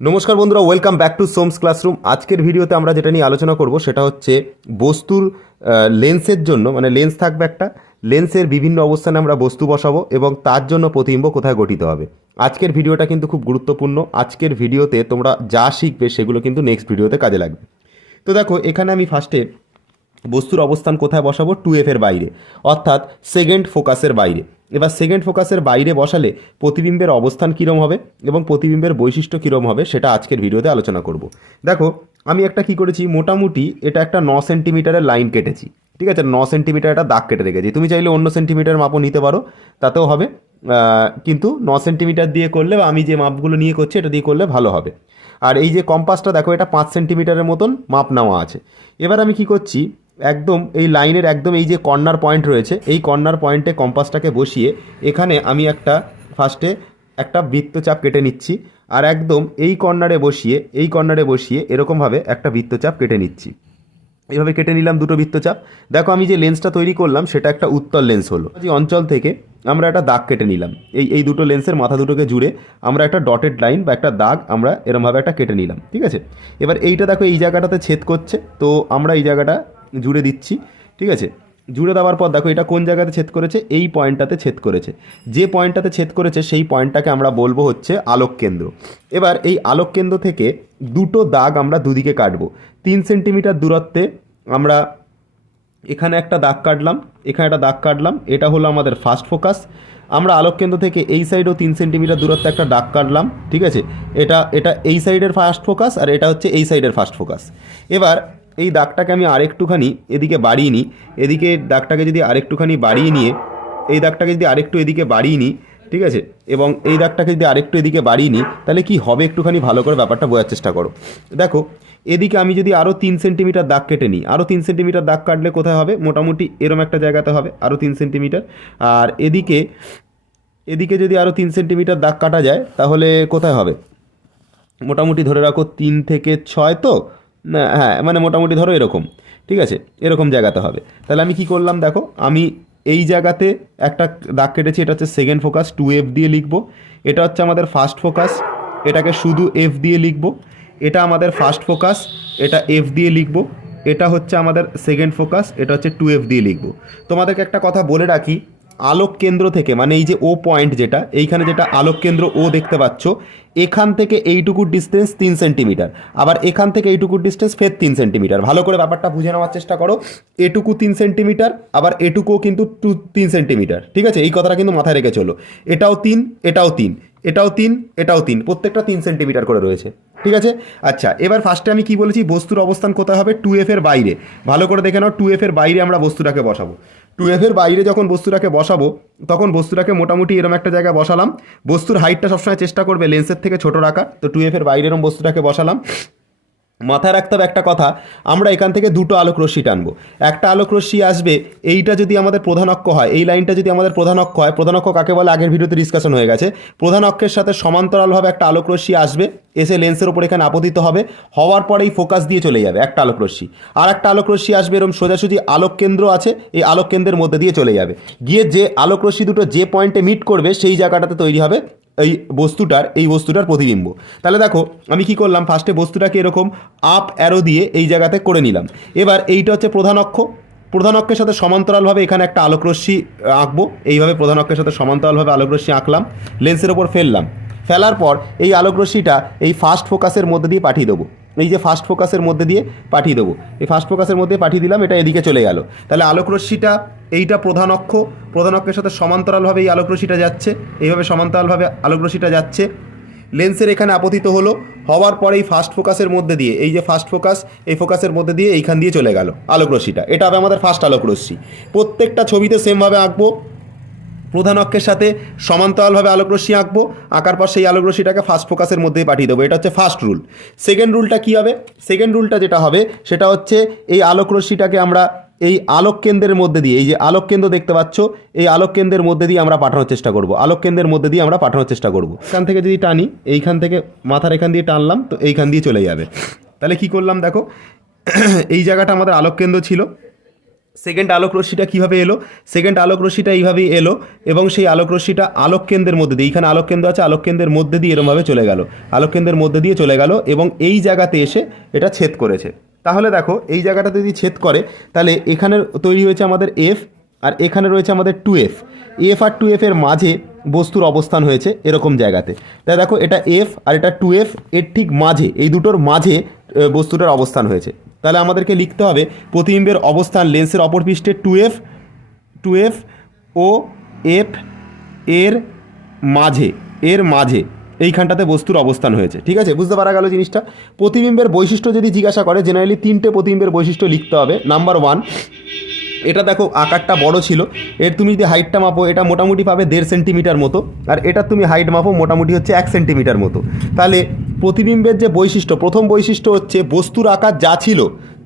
নমস্কার বন্ধুরা, welcome back to সোমস classroom. আজকের ভিডিওতে আমরা যেটা নিয়ে আলোচনা করব সেটা হচ্ছে বস্তুর লেন্সের জন্য, মানে লেন্স থাকবে একটা, লেন্সের বিভিন্ন অবস্থানে আমরা বস্তু বসাবো এবং তার জন্য প্রতিবিম্ব কোথায় গঠিত হবে। আজকের ভিডিওটা কিন্তু খুব গুরুত্বপূর্ণ। আজকের ভিডিওতে তোমরা যা শিখবে সেগুলো কিন্তু নেক্সট ভিডিওতে কাজে লাগবে। তো দেখো, এখানে আমি ফার্স্টে বস্তুর অবস্থান কোথায় বসাবো, 2F এর বাইরে, অর্থাৎ সেকেন্ড ফোকাসের বাইরে। এবার সেকেন্ড ফোকাসের বাইরে বসালে প্রতিবিম্বের অবস্থান কীরকম হবে এবং প্রতিবিম্বের বৈশিষ্ট্য কীরকম হবে সেটা আজকের ভিডিওতে আলোচনা করব। দেখো, আমি একটা কি করেছি, মোটামুটি এটা একটা 9 সেন্টিমিটারের লাইন কেটেছি। ঠিক আছে, 9 সেন্টিমিটার একটা দাগ কেটে রেখেছি। তুমি চাইলে অন্য সেন্টিমিটার মাপও নিতে পারো, তাতেও হবে, কিন্তু 9 সেন্টিমিটার দিয়ে করলে, বা আমি যে মাপগুলো নিয়ে করছি এটা দিয়ে করলে ভালো হবে। আর এই যে কম্পাসটা দেখো, এটা 5 সেন্টিমিটারের মতন মাপ নেওয়া আছে। এবার আমি কি করছি, একদম এই লাইনের একদম এই যে কর্নার পয়েন্ট রয়েছে, এই কর্নার পয়েন্টে কম্পাসটাকে বসিয়ে এখানে আমি ফার্স্টে একটা বৃত্তচাপ কেটে নিচ্ছি। আর একদম এই কর্নারে বসিয়ে এরকমভাবে একটা বৃত্তচাপ কেটে নিচ্ছি। এইভাবে কেটে নিলাম দুটো বৃত্তচাপ। দেখো, আমি যে লেন্সটা তৈরি করলাম সেটা একটা উত্তল লেন্স হলো। এই অঞ্চল থেকে আমরা একটা দাগ কেটে নিলাম, এই দুটো লেন্সের মাথা দুটোকে জুড়ে আমরা একটা ডটেড লাইন বা একটা দাগ আমরা এরমভাবে একটা কেটে নিলাম। ঠিক আছে, এবার এইটা দেখো এই জায়গাটাতে ছেদ করছে, তো আমরা এই জায়গাটা জুড়ে দিচ্ছি। ঠিক আছে, জুড়ে দেওয়ার পর দেখো এটা কোন জায়গাতে ছেদ করেছে, এই পয়েন্টটাতে ছেদ করেছে। যে পয়েন্টটাতে ছেদ করেছে সেই পয়েন্টটাকে আমরা বলবো হচ্ছে আলোক কেন্দ্র। এবার এই আলোক কেন্দ্র থেকে দুটো দাগ আমরা দুদিকে কাটবো। 3 সেন্টিমিটার দূরত্বে আমরা এখানে একটা দাগ কাটলাম, এখানে একটা দাগ কাটলাম, এটা হলো আমাদের ফার্স্ট ফোকাস। আমরা আলোক কেন্দ্র থেকে এই সাইডেও 3 সেন্টিমিটার দূরত্বে একটা দাগ কাটলাম। ঠিক আছে, এটা এই সাইডের ফার্স্ট ফোকাস, আর এটা হচ্ছে এই সাইডের ফার্স্ট ফোকাস। এবার এই দাগটাকে আমি আরেকটুখানি এদিকে বাড়িয়ে নিই, এদিকে দাগটাকে যদি আরেকটুখানি বাড়িয়ে নিয়ে, এই দাগটাকে যদি আরেকটু এদিকে বাড়িয়ে নিই, ঠিক আছে, এবং এই দাগটাকে যদি আরেকটু এদিকে বাড়িয়ে নিই, তাহলে কি হবে একটুখানি ভালো করে ব্যাপারটা বোঝার চেষ্টা করো। দেখো, এদিকে আমি যদি আরও 3 সেন্টিমিটার দাগ কেটে নিই, আরও 3 সেন্টিমিটার দাগ কাটলে কোথায় হবে, মোটামুটি এরম একটা জায়গাতে হবে, আরও 3 সেন্টিমিটার। আর এদিকে যদি আরও 3 সেন্টিমিটার দাগ কাটা যায় তাহলে কোথায় হবে, মোটামুটি ধরে রাখো 3 থেকে 6, তো না, হ্যাঁ, মানে মোটামুটি ধরো এরকম। ঠিক আছে, এরকম জায়গাতে হবে। তাহলে আমি কি করলাম, দেখো আমি এই জায়গাতে একটা দাগ কেটেছি, এটা হচ্ছে সেকেন্ড ফোকাস, 2F দিয়ে লিখবো। এটা হচ্ছে আমাদের ফার্স্ট ফোকাস, এটাকে শুধু F দিয়ে লিখবো। এটা আমাদের ফার্স্ট ফোকাস, এটা F দিয়ে লিখবো। এটা হচ্ছে আমাদের সেকেন্ড ফোকাস, এটা হচ্ছে 2F দিয়ে লিখবো। তোমাদেরকে একটা কথা বলে রাখি, আলোক কেন্দ্র থেকে, মানে এই যে ও পয়েন্ট, যেটা এইখানে যেটা আলোক কেন্দ্র ও দেখতে পাচ্ছ, এখান থেকে এইটুকু ডিস্টেন্স 3 সেন্টিমিটার, আবার এখান থেকে এইটুকু ডিস্টেন্স ফের 3 সেন্টিমিটার। ভালো করে ব্যাপারটা বুঝে নেওয়ার চেষ্টা করো। এটুকু 3 সেন্টিমিটার, আবার এটুকুও কিন্তু 3 সেন্টিমিটার। ঠিক আছে, এই কথাটা কিন্তু মাথায় রেখে চলো। এটাও 3, এটাও 3, এটাও 3, এটাও 3, প্রত্যেকটা 3 সেন্টিমিটার করে রয়েছে। ঠিক আছে, আচ্ছা, এবার ফার্স্টে আমি কি বলেছি, বস্তুর অবস্থান কোথায় হবে, 2F এর বাইরে। ভালো করে দেখে নাও, 2F এর বাইরে আমরা বস্তুটাকে বসাবো। 2F এর বাইরে যখন বস্তুটাকে বসাবো, তখন বস্তুটাকে মোটামুটি এরম একটা জায়গায় বসালাম। বস্তুর হাইটটা সবসময় চেষ্টা করবে লেন্সের থেকে ছোট রাখার, তো 2F এর বাইরে এরম বস্তুটাকে বসালাম। মাথায় রাখতে হবে একটা কথা, আমরা এখান থেকে দুটো আলোক রশ্মি টানবো। একটা আলোক রশ্মি আসবে, এইটা যদি আমাদের প্রধান অক্ষ হয়, এই লাইনটা যদি আমাদের প্রধান অক্ষ হয়, প্রধান অক্ষ কাকে বলে আগের ভিডিওতে ডিসকাশন হয়ে গেছে। প্রধান অক্ষের সাথে সমান্তরালভাবে একটা আলোক রশ্মি আসবে, এসে লেন্সের ওপর এখানে আপতিত হবে, হওয়ার পরেই ফোকাস দিয়ে চলে যাবে একটা আলোক রশ্মি। আর একটা আলোক রশ্মি আসবে এরকম সোজাসুজি আলোক কেন্দ্র আছে, এই আলোক কেন্দ্রের মধ্যে দিয়ে চলে যাবে, গিয়ে যে আলোক রশ্মি দুটো যে পয়েন্টে মিট করবে সেই জায়গাটাতে তৈরি হবে এই বস্তুটার প্রতিবিম্ব। তাহলে দেখো, আমি কি করলাম, ফার্স্টে বস্তুটাকে এরকম আপ অ্যারো দিয়ে এই জায়গাতে করে নিলাম। এবার এইটা হচ্ছে প্রধান অক্ষ, প্রধান অক্ষের সাথে সমান্তরালভাবে এখানে একটা আলোক রশ্মি আঁকবো। এইভাবে প্রধান অক্ষের সাথে সমান্তরালভাবে আলোক রশ্মি আঁকলাম, লেন্সের ওপর ফেলার পর এই আলোক রশ্মিটা এই ফার্স্ট ফোকাসের মধ্যে দিয়ে পাঠিয়ে দেবো। এই যে ফার্স্ট ফোকাসের মধ্যে দিয়ে পাঠিয়ে দেবো, এই ফার্স্ট ফোকাসের মধ্যে পাঠিয়ে দিলাম, এটা এদিকে চলে গেল। তাহলে আলোক রশ্মিটা এইটা প্রধান অক্ষের সাথে সমান্তরালভাবে এই আলোক রশ্মিটা যাচ্ছে, এইভাবে সমান্তরালভাবে আলোক রশ্মিটা যাচ্ছে, লেন্সের এখানে আপতিত হলো, হওয়ার পরে এই ফার্স্ট ফোকাসের মধ্যে দিয়ে, এই যে ফার্স্ট ফোকাস, এই ফোকাসের মধ্যে দিয়ে এইখান দিয়ে চলে গেল আলোক রশ্মিটা। এটা হবে আমাদের ফার্স্ট আলোক রশ্মি। প্রত্যেকটা ছবিতে সেমভাবে আঁকবো, প্রধান অক্ষের সাথে সমান্তরালভাবে আলোক রশ্মি আঁকবো, আঁকার পর সেই আলোক রশ্মিটাকে ফার্স্ট ফোকাসের মধ্যেই পাঠিয়ে দেবো। এটা হচ্ছে ফার্স্ট রুল। সেকেন্ড রুলটা কী হবে, সেকেন্ড রুলটা যেটা হবে সেটা হচ্ছে এই আলোক রশ্মিটাকে আমরা এই আলোক কেন্দ্রের মধ্যে দিয়ে, এই যে আলোক কেন্দ্র দেখতে পাচ্ছ, এই আলোক কেন্দ্রের মধ্যে দিয়ে আমরা পাঠানোর চেষ্টা করব, আলোক কেন্দ্রের মধ্যে দিয়ে আমরা পাঠানোর চেষ্টা করব। এখান থেকে যদি টানি, এইখান থেকে মাথার এখান দিয়ে টানলাম, তো এইখান দিয়ে চলে যাবে। তাহলে কি করলাম, দেখো এই জায়গাটা আমাদের আলোক কেন্দ্র ছিল, সেকেন্ড আলোক রশ্মিটা কীভাবে এলো, সেকেন্ড আলোক রশ্মিটা এইভাবেই এলো এবং সেই আলোক রশ্মিটা আলোক কেন্দ্রের মধ্যে দিয়ে, এইখানে আলোক কেন্দ্র আছে, আলোক কেন্দ্রের মধ্যে দিয়ে এরমভাবে চলে গেল, আলোক কেন্দ্রের মধ্যে দিয়ে চলে গেল এবং এই জায়গাতে এসে এটা ছেদ করেছে। তাহলে দেখো এই জায়গাটাতে যদি ছেদ করে তাহলে এখানে তৈরি হয়েছে আমাদের এফ আর এখানে রয়েছে আমাদের 2F, এফ আর 2F এর মাঝে বস্তুর অবস্থান হয়েছে এরকম জায়গাতে। তাই দেখো এটা এফ আর এটা 2F, এর ঠিক মাঝে, এই দুটোর মাঝে বস্তুটার অবস্থান হয়েছে। তাহলে আমাদেরকে লিখতে হবে প্রতিবিম্বের অবস্থান লেন্সের অপর পৃষ্ঠে 2F ও F এর মাঝে এইখানটাতে বস্তুর অবস্থান হয়েছে। ঠিক আছে, বুঝতে পারা গেল জিনিসটা। প্রতিবিম্বের বৈশিষ্ট্য যদি জিজ্ঞাসা করে, জেনারেলি 3টে প্রতিবিম্বের বৈশিষ্ট্য লিখতে হবে। নাম্বার 1, এটা দেখো আকারটা বড় ছিল, এর তুমি যদি হাইটটা মাপো এটা মোটামুটি পাবে 1.5 সেন্টিমিটার মতো, আর এটা তুমি হাইট মাপো মোটামুটি হচ্ছে 1 সেন্টিমিটার মতো। তাহলে প্রতিবিম্বের যে বৈশিষ্ট্য, প্রথম বৈশিষ্ট্য হচ্ছে বস্তুর আকার যা ছিল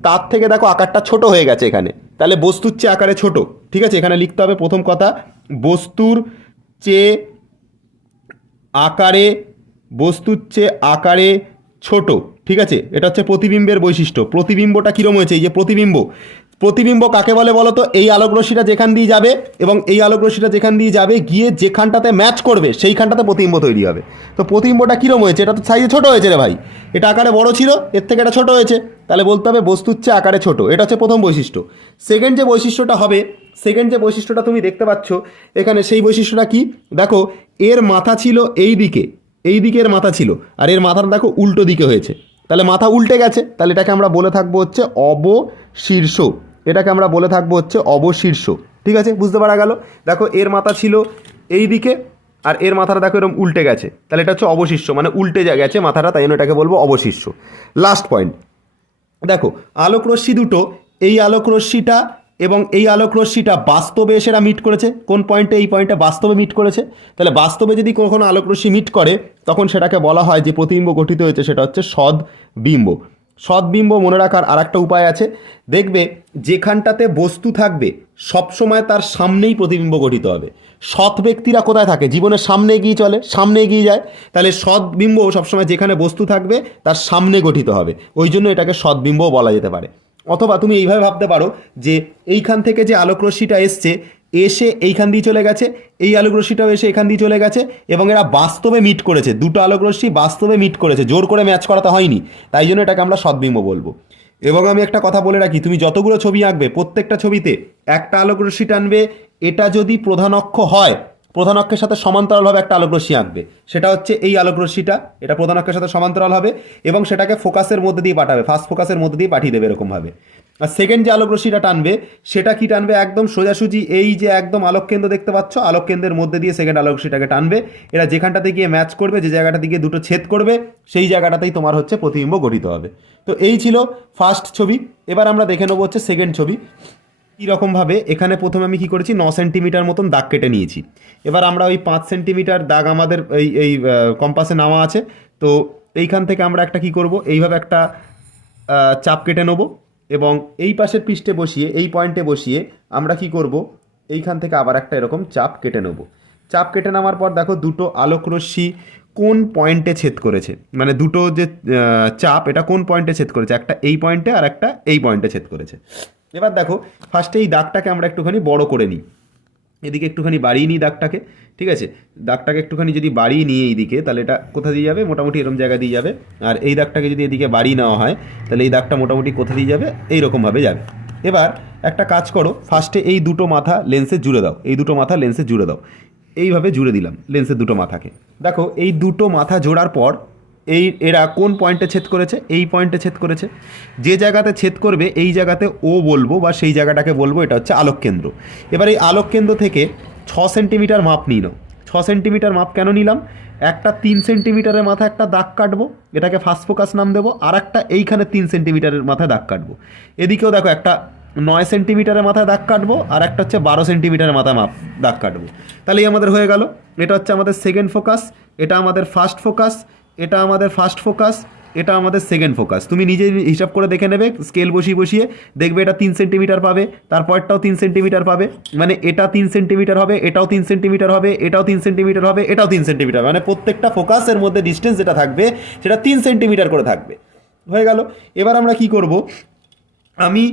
তার থেকে দেখো আকারটা ছোট হয়ে গেছে এখানে, তাহলে বস্তুর চেয়ে আকারে ছোট। ঠিক আছে, এখানে লিখতে হবে প্রথম কথা বস্তুর চেয়ে আকারে ছোট। ঠিক আছে, এটা হচ্ছে প্রতিবিম্বের বৈশিষ্ট্য। প্রতিবিম্বটা কীরকম হয়েছে, এই যে প্রতিবিম্ব কাকে বলে বলো তো? এই আলোক রশ্মিটা যেখান দিয়ে যাবে এবং এই আলোক রশ্মিটা যেখান দিয়ে যাবে গিয়ে যেখানটাতে ম্যাচ করবে সেইখানটাতে প্রতিবিম্ব তৈরি হবে। তো প্রতিবিম্বটা কীরকম হয়েছে? এটা তো সাইজে ছোট হয়েছে রে ভাই, এটা আকারে বড় ছিল, এর থেকে এটা ছোট হয়েছে, তাহলে বলতে হবে বস্তুর চেয়ে আকারে ছোট। এটা হচ্ছে প্রথম বৈশিষ্ট্য। সেকেন্ড যে বৈশিষ্ট্যটা তুমি দেখতে পাচ্ছ এখানে, সেই বৈশিষ্ট্যটা কি দেখো, এর মাথা ছিল এই দিকের মাথা ছিল, আর এর মাথাটা দেখো উল্টো দিকে হয়েছে, তাহলে মাথা উল্টে গেছে, তাহলে এটাকে আমরা বলে থাকবো হচ্ছে অবশীর্ষ। ঠিক আছে, বুঝতে পারা গেল। দেখো এর মাথা ছিল এই দিকে আর এর মাথাটা দেখো এরকম উল্টে গেছে, তাহলে এটা হচ্ছে অবশীর্ষ, মানে উল্টে গেছে মাথাটা, তাই জন্য এটাকে বলবো অবশীর্ষ। লাস্ট পয়েন্ট দেখো, আলোক রশ্মি দুটো, এই আলোক রশ্মিটা এবং এই আলোক রশ্মিটা বাস্তবে এসে মিট করেছে কোন পয়েন্টে? এই পয়েন্টে বাস্তবে মিট করেছে। তাহলে বাস্তবে যদি কখনো আলোক রশ্মি মিট করে তখন সেটাকে বলা হয় যে প্রতিবিম্ব গঠিত হয়েছে, সেটা হচ্ছে সদ্বিম্ব। মনে রাখার আর একটা উপায় আছে, দেখবে যেখানটাতে বস্তু থাকবে সবসময় তার সামনেই প্রতিবিম্ব গঠিত হবে। সৎ ব্যক্তিরা কোথায় থাকে? জীবনের সামনে এগিয়ে চলে, সামনে এগিয়ে যায়, তাহলে সদ্বিম্ব সবসময় যেখানে বস্তু থাকবে তার সামনে গঠিত হবে, ওই জন্য এটাকে সদ্বিম্ব বলা যেতে পারে। অথবা তুমি এইভাবে ভাবতে পারো যে এইখান থেকে যে আলোক রশ্মিটা এসে এইখান দিয়ে চলে গেছে, এই আলোক রশ্মিটাও এসে এখান দিয়ে চলে গেছে এবং এরা বাস্তবে মিট করেছে, দুটো আলোক রশ্মি বাস্তবে মিট করেছে, জোর করে ম্যাচ করাতে হয়নি, তাই জন্য এটাকে আমরা সদ্বিম্ব বলবো। এবং আমি একটা কথা বলে রাখি, তুমি যতগুলো ছবি আঁকবে প্রত্যেকটা ছবিতে একটা আলোক রশ্মি টানবে, এটা যদি প্রধান অক্ষ হয় প্রধান অক্ষের সাথে সমান্তরালভাবে একটা আলোক রশ্মি আঁকবে, সেটা হচ্ছে এই আলোক রশ্মিটা, এটা প্রধান অক্ষের সাথে সমান্তরাল হবে এবং সেটাকে ফোকাসের মধ্যে দিয়ে পাঠাবে, ফার্স্ট ফোকাসের মধ্যে দিয়ে পাঠিয়ে দেবে এরকমভাবে। আর সেকেন্ড যে আলোক রশ্মিটা টানবে সেটা কি টানবে? একদম সোজাসুজি এই যে একদম আলোক কেন্দ্র দেখতে পাচ্ছ, আলোক কেন্দ্রের মধ্যে দিয়ে সেকেন্ড আলোক রশ্মিটাকে টানবে, এরা যেখানটাতে গিয়ে ম্যাচ করবে, যে জায়গাটা দিকে দুটো ছেদ করবে সেই জায়গাটাতেই তোমার হচ্ছে প্রতিবিম্ব গঠিত হবে। তো এই ছিল ফার্স্ট ছবি। এবার আমরা দেখে নেবো হচ্ছে সেকেন্ড ছবি। কীরকমভাবে, এখানে প্রথমে আমি কী করেছি, 9 সেন্টিমিটার মতন দাগ কেটে নিয়েছি। এবার আমরা ওই 5 সেন্টিমিটার দাগ আমাদের এই কম্পাসে নামা আছে, তো এইখান থেকে আমরা একটা কী করব, এইভাবে একটা চাপ কেটে নেবো এবং এই পাশের পৃষ্ঠে বসিয়ে, এই পয়েন্টে বসিয়ে আমরা কি করব, এইখান থেকে আবার একটা এরকম চাপ কেটে নেব। চাপ কেটে নেওয়ার পর দেখো দুটো আলোক রশ্মি কোন পয়েন্টে ছেদ করেছে, মানে দুটো যে চাপ এটা কোন পয়েন্টে ছেদ করেছে, একটা এই পয়েন্টে আর একটা এই পয়েন্টে ছেদ করেছে। এবার দেখো ফার্স্টে এই দাগটাকে আমরা একটুখানি বড় করে নিই, এদিকে একটুখানি বাড়িয়ে নিই দাগটাকে। ঠিক আছে, দাগটাকে একটুখানি যদি বাড়িয়ে নিই এইদিকে, তাহলে এটা কোথা দিয়ে যাবে, মোটামুটি এরকম জায়গা দিয়ে যাবে। আর এই দাগটাকে যদি এদিকে বাড়িয়ে নেওয়া হয় তাহলে এই দাগটা মোটামুটি কোথা দিয়ে যাবে, এইরকমভাবে যাবে। এবার একটা কাজ করো, ফার্স্টে এই দুটো মাথা লেন্সে জুড়ে দাও, এইভাবে জুড়ে দিলাম লেন্সের দুটো মাথাকে। দেখো এই দুটো মাথা জোড়ার পর এরা কোন পয়েন্টে ছেদ করেছে, এই পয়েন্টে ছেদ করেছে। যে জায়গাতে ছেদ করবে এই জায়গাতে ও বলবো বা সেই জায়গাটাকে বলবো এটা হচ্ছে আলোক কেন্দ্র। এবার এই আলোক কেন্দ্র থেকে 6 সেন্টিমিটার মাপ নিয়ে নাও। 6 সেন্টিমিটার মাপ কেন নিলাম? একটা 3 সেন্টিমিটারের মাথায় একটা দাগ কাটবো, এটাকে ফার্স্ট ফোকাস নাম দেবো, আর একটা এইখানে 3 সেন্টিমিটারের মাথায় দাগ কাটবো। এদিকেও দেখো একটা 9 সেন্টিমিটারের মাথায় দাগ কাটবো, আর একটা হচ্ছে 12 সেন্টিমিটারের মাথায় দাগ কাটবো। তাহলেই আমাদের হয়ে গেল, এটা হচ্ছে আমাদের সেকেন্ড ফোকাস, এটা আমাদের ফার্স্ট ফোকাস, এটা আমাদের ফার্স্ট ফোকাস, এটা আমাদের সেকেন্ড ফোকাস। তুমি নিজে হিসাব করে দেখে নেবে, স্কেল বসিয়ে দেখবে এটা 3 সেন্টিমিটার পাবে, তারপরটাও 3 সেন্টিমিটার পাবে, মানে এটা 3 সেন্টিমিটার হবে, এটাও 3 সেন্টিমিটার হবে, এটাও 3 সেন্টিমিটার হবে, এটাও 3 সেন্টিমিটার, মানে প্রত্যেকটা ফোকাসের মধ্যে ডিস্টেন্স যেটা থাকবে সেটা 3 সেন্টিমিটার করে থাকবে। হয়ে গেল। এবার আমরা কি করব, আমি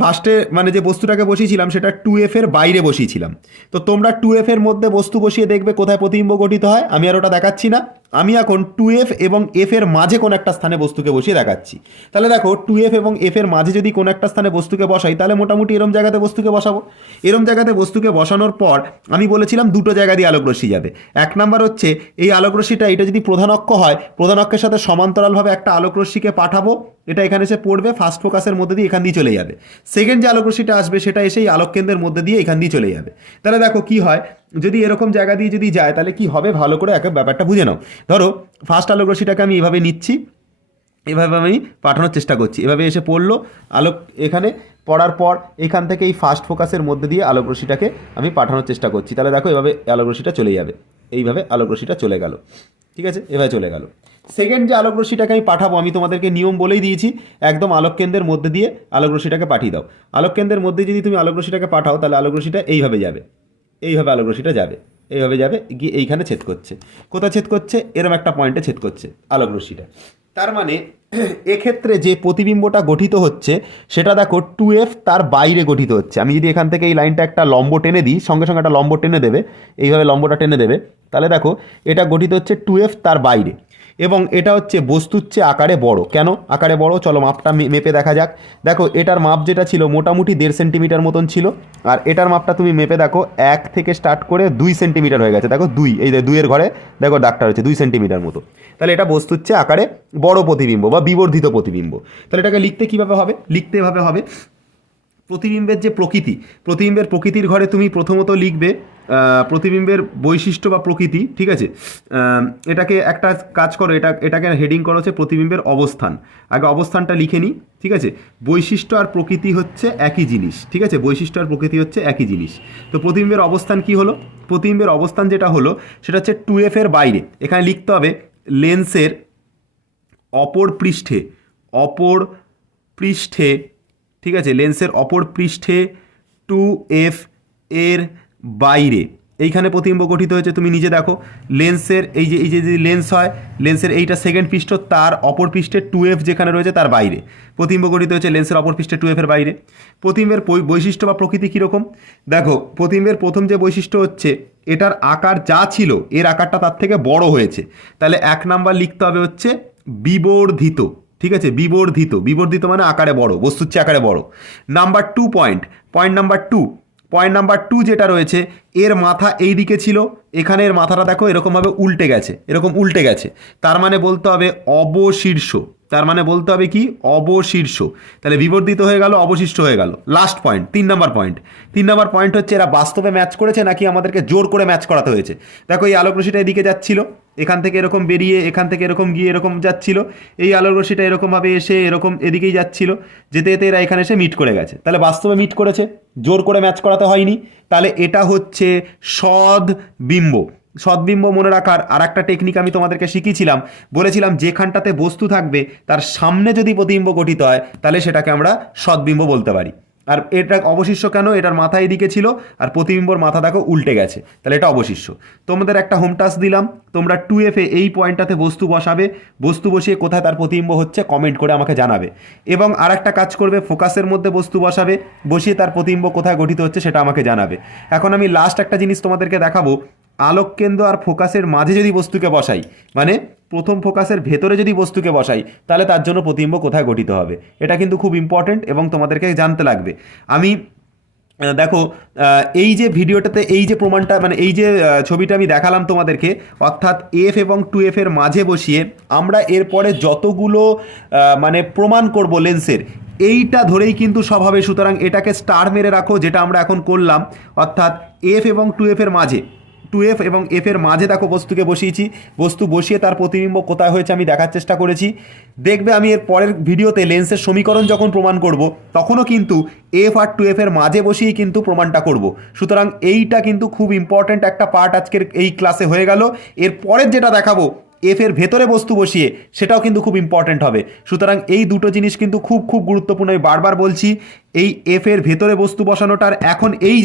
ফার্স্টে মানে যে বস্তুটাকে বসিয়েছিলাম সেটা 2F এর বাইরে বসিয়েছিলাম। তো তোমরা 2F এর মধ্যে বস্তু বসিয়ে দেখবে কোথায় প্রতিবিম্ব গঠিত হয়। আমি আর ওটা দেখাচ্ছি না, আমি এখন 2F এবং F এর মাঝে কোনো একটা স্থানে বস্তুকে বসিয়ে দেখাচ্ছি। তাহলে দেখো 2F এবং F এর মাঝে যদি কোনো একটা স্থানে বস্তুকে বসাই তাহলে মোটামুটি এরম জায়গাতে বস্তুকে বসাবো। এরম জায়গাতে বস্তুকে বসানোর পর আমি বলেছিলাম দুটো জায়গা দিয়ে আলোকরশ্মি যাবে। এক নাম্বার হচ্ছে এই আলোকরশ্মিটা, এটা যদি প্রধান অক্ষ হয়, প্রধান অক্ষের সাথে সমান্তরালভাবে একটা আলোকরশ্মিকে পাঠাবো, এটা এখানে এসে পড়বে, ফার্স্ট ফোকাসের মধ্যে দিয়ে এখান দিয়ে চলে যাবে। সেকেন্ড যে আলোকরশ্মিটা আসবে সেটা এসে এই আলোককেন্দ্রের মধ্যে দিয়ে এখান দিয়ে চলে যাবে। তাহলে দেখো কি হয়, যদি এরকম জায়গা দিয়ে যদি যায় তাহলে কি হবে, ভালো করে এক ব্যাপারটা বুঝে নাও। ধরো ফার্স্ট আলোকরশ্মিটাকে আমি এভাবে নিচ্ছি, এভাবে আমি পাঠানোর চেষ্টা করছি, এভাবে এসে পড়লো আলোক, এখানে পড়ার পর এখান থেকে এই ফার্স্ট ফোকাসের মধ্যে দিয়ে আলোকরশ্মিটাকে আমি পাঠানোর চেষ্টা করছি। তাহলে দেখো এভাবে আলোকরশ্মিটা চলে যাবে, এইভাবে আলোকরশ্মিটা চলে গেল, ঠিক আছে, এভাবে চলে গেল। সেকেন্ড যে আলোকরশ্মিটাকে আমি পাঠাবো, আমি তোমাদেরকে নিয়ম বলেই দিয়েছি, একদম আলোককেন্দ্রের মধ্যে দিয়ে আলোকরশ্মিটাকে পাঠিয়ে দাও। আলোককেন্দ্রের মধ্যে যদি তুমি আলোকরশ্মিটাকে পাঠাও তাহলে আলোকরশ্মিটা এইভাবে যাবে, এইভাবে আলোকরশ্মিটা যাবে, এইভাবে যাবে গিয়ে এইখানে ছেদ করছে। কোথায় ছেদ করছে, এরম একটা পয়েন্টে ছেদ করছে আলোকরশ্মিটা। তার মানে এক্ষেত্রে যে প্রতিবিম্বটা গঠিত হচ্ছে সেটা দেখো 2F তার বাইরে গঠিত হচ্ছে। আমি যদি এখান থেকে এই লাইনটা একটা লম্ব টেনে দিই, সঙ্গে সঙ্গে একটা লম্ব টেনে দেবে, এইভাবে লম্বটা টেনে দেবে, তাহলে দেখো এটা গঠিত হচ্ছে 2F তার বাইরে, এবং এটা হচ্ছে বস্তুর চেয়ে আকারে বড়। কেন আকারে বড়, চলো মাপটা মেপে দেখা যাক। দেখো এটার মাপ যেটা ছিল মোটামুটি 1.5 সেন্টিমিটার মতন ছিল, আর এটার মাপটা তুমি মেপে দেখো 1 থেকে স্টার্ট করে 2 সেন্টিমিটার হয়ে গেছে। দেখো 2, এই যে 2-এর ঘরে দেখো ডাক্তার হচ্ছে 2 সেন্টিমিটার মতো। তাহলে এটা বস্তুর চেয়ে আকারে বড় প্রতিবিম্ব বা বিবর্ধিত প্রতিবিম্ব। তাহলে এটাকে লিখতে কীভাবে হবে, লিখতে এভাবে হবে, প্রতিবিম্বের যে প্রকৃতি, প্রতিবিম্বের প্রকৃতির ঘরে তুমি প্রথমত লিখবে প্রতিবিম্বের বৈশিষ্ট্য বা প্রকৃতি, ঠিক আছে। এটাকে একটা কাজ করো, এটাকে হেডিং করো হচ্ছে প্রতিবিম্বের অবস্থান। আগে অবস্থানটা লিখে নিই, ঠিক আছে। বৈশিষ্ট্য আর প্রকৃতি হচ্ছে একই জিনিস, ঠিক আছে, বৈশিষ্ট্য আর প্রকৃতি হচ্ছে একই জিনিস। তো প্রতিবিম্বের অবস্থান কি হলো, প্রতিবিম্বের অবস্থান যেটা হলো সেটা হচ্ছে 2F এর বাইরে। এখানে লিখতে হবে লেন্সের অপর পৃষ্ঠে, ঠিক আছে, লেন্সের অপর পৃষ্ঠে 2F এর বাইরে এইখানে প্রতিবিম্ব গঠিত হয়েছে। তুমি নিজে দেখো লেন্সের এই যে যদি লেন্স হয়, লেন্সের এইটা সেকেন্ড পৃষ্ঠ, তার অপর পৃষ্ঠে 2F যেখানে রয়েছে তার বাইরে প্রতিবিম্ব গঠিত হয়েছে, লেন্সের অপর পৃষ্ঠে 2F এর বাইরে। প্রতিবিম্বের বৈশিষ্ট্য বা প্রকৃতি কীরকম, দেখো প্রতিবিম্বের প্রথম যে বৈশিষ্ট্য হচ্ছে এটার আকার যা ছিল এর আকারটা তার থেকে বড় হয়েছে। তাহলে 1 নাম্বার লিখতে হবে হচ্ছে বিবর্ধিত, ঠিক আছে, বিবর্ধিত মানে আকারে বড়, বস্তুর চেয়ে আকারে বড়। নাম্বার 2 পয়েন্ট নাম্বার 2 যেটা রয়েছে, এর মাথা এই দিকে ছিল, এখানে এর মাথাটা দেখো এরকমভাবে উল্টে গেছে, তার মানে বলতে হবে অবশীর্ষ, তার মানে বলতে হবে কি অবশীর্ষ। তাহলে বিবর্ধিত হয়ে গেল, অবশিষ্ট হয়ে গেল। লাস্ট পয়েন্ট 3 নাম্বার পয়েন্ট হচ্ছে এরা বাস্তবে ম্যাচ করেছে নাকি আমাদেরকে জোর করে ম্যাচ করাতে হয়েছে। দেখো এই আলোকরশ্মিটা এদিকে যাচ্ছিল, এখান থেকে এরকম বেরিয়ে এখান থেকে এরকম গিয়ে এরকম যাচ্ছিল, এই আলোকরশ্মিটা এরকমভাবে এসে এরকম এদিকেই যাচ্ছিল, যেতে যেতে এরা এখানে এসে মিট করে গেছে। তাহলে বাস্তবে মিট করেছে, জোর করে ম্যাচ করাতে হয়নি। তাহলে এটা হচ্ছে সদ্বিম্ব মনে রাখার আর একটা টেকনিক আমি তোমাদেরকে শিখিয়েছিলাম, বলেছিলাম যেখানটাতে বস্তু থাকবে তার সামনে যদি প্রতিবিম্ব গঠিত হয় তাহলে সেটাকে আমরা সদ্বিম্ব বলতে পারি। আর এটা অবশিষ্ট কেন, এটার মাথা এদিকে ছিল আর প্রতিবিম্বর মাথা দেখো উল্টে গেছে, তাহলে এটা অবশিষ্ট। তোমাদের একটা হোম টাস্ক দিলাম, তোমরা 2F এ এই পয়েন্টটাতে বস্তু বসাবে, বস্তু বসিয়ে কোথায় তার প্রতিবিম্ব হচ্ছে কমেন্ট করে আমাকে জানাবে। এবং আর একটা কাজ করবে, ফোকাসের মধ্যে বস্তু বসাবে, বসিয়ে তার প্রতিবিম্ব কোথায় গঠিত হচ্ছে সেটা আমাকে জানাবে। এখন আমি লাস্ট একটা জিনিস তোমাদেরকে দেখাবো, আলোককেন্দ্র আর ফোকাসের মাঝে যদি বস্তুকে বসাই, মানে প্রথম ফোকাসের ভেতরে যদি বস্তুকে বসাই তাহলে তার জন্য প্রতিবিম্ব কোথায় গঠিত হবে। এটা কিন্তু খুব ইম্পর্টেন্ট এবং তোমাদেরকে জানতে লাগবে। আমি দেখো এই যে ভিডিওটাতে এই যে প্রমাণটা মানে এই যে ছবিটা আমি দেখালাম তোমাদেরকে, অর্থাৎ F এবং 2F এর মাঝে বসিয়ে আমরা এরপরে যতগুলো মানে প্রমাণ করব লেন্সের, এইটা ধরেই কিন্তু সব হবে। সুতরাং এটাকে স্টার মেরে রাখো, যেটা আমরা এখন করলাম, অর্থাৎ F এবং 2F এর মাঝে, 2F এবং F এর মাঝে দেখো বস্তুকে বসিয়েছি, বস্তু বসিয়ে তার প্রতিবিম্ব কোথায় হয়েছে আমি দেখার চেষ্টা করেছি। দেখবে আমি এর পরের ভিডিওতে লেন্সের সমীকরণ যখন প্রমাণ করব তখনও কিন্তু F আর 2F এর মাঝে বসিয়েই কিন্তু প্রমাণটা করব। সুতরাং এইটা কিন্তু খুব ইম্পর্ট্যান্ট একটা পার্ট আজকের এই ক্লাসে হয়ে গেল। এর পরের যেটা দেখাবো F এর ভেতরে বস্তু বসিয়ে, সেটাও কিন্তু খুব ইম্পর্ট্যান্ট হবে। সুতরাং এই দুটো জিনিস কিন্তু খুব খুব গুরুত্বপূর্ণ। আমি বারবার বলছি, এই F এর ভেতরে বস্তু বসানোটার এখন এই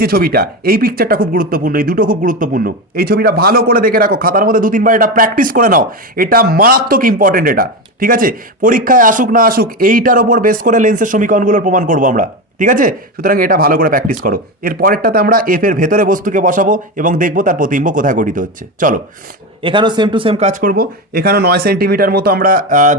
যে ছবিটা, এই পিকচারটা খুব গুরুত্বপূর্ণ, এই দুটো খুব গুরুত্বপূর্ণ। এই ছবিটা ভালো করে দেখে রাখো, খাতার মধ্যে 2-3 বার এটা প্র্যাকটিস করে নাও, এটা মারাত্মক ইম্পর্টেন্ট। এটা ঠিক আছে, পরীক্ষায় আসুক না আসুক এইটার ওপর বেস করে লেন্সের সমীকরণগুলোর প্রমাণ করবো আমরা। ঠিক আছে, সুতরাং এটা ভালো করে প্র্যাকটিস করো। এর পরেরটাতে আমরা এফ এর ভেতরে বস্তুকে বসাবো এবং দেখবো তার প্রতিবিম্ব কোথায় গঠিত হচ্ছে। চলো, এখানেও সেম টু সেম কাজ করব। এখানেও 9 সেন্টিমিটার মতো আমরা